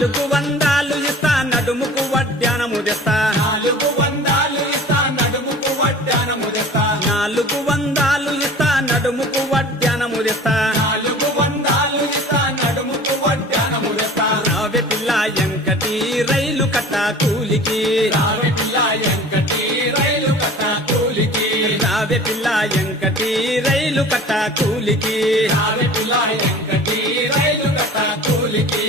400 ఇస్తా నడుముకు వడ్డానము తెస్తా 400 ఇస్తా నడుముకు వడ్డానము తెస్తా 400 ఇస్తా నడుముకు వడ్డానము తెస్తా 400 ఇస్తా నడుముకు వడ్డానము తెస్తా రావే పిల్ల ఎంకటి రైలు కట్ట కూలికి రావే పిల్ల ఎంకటి రైలు కట్ట కూలికి రావే పిల్ల ఎంకటి రైలు కట్ట కూలికి రావే పిల్ల ఎంకటి రైలు కట్ట కూలికి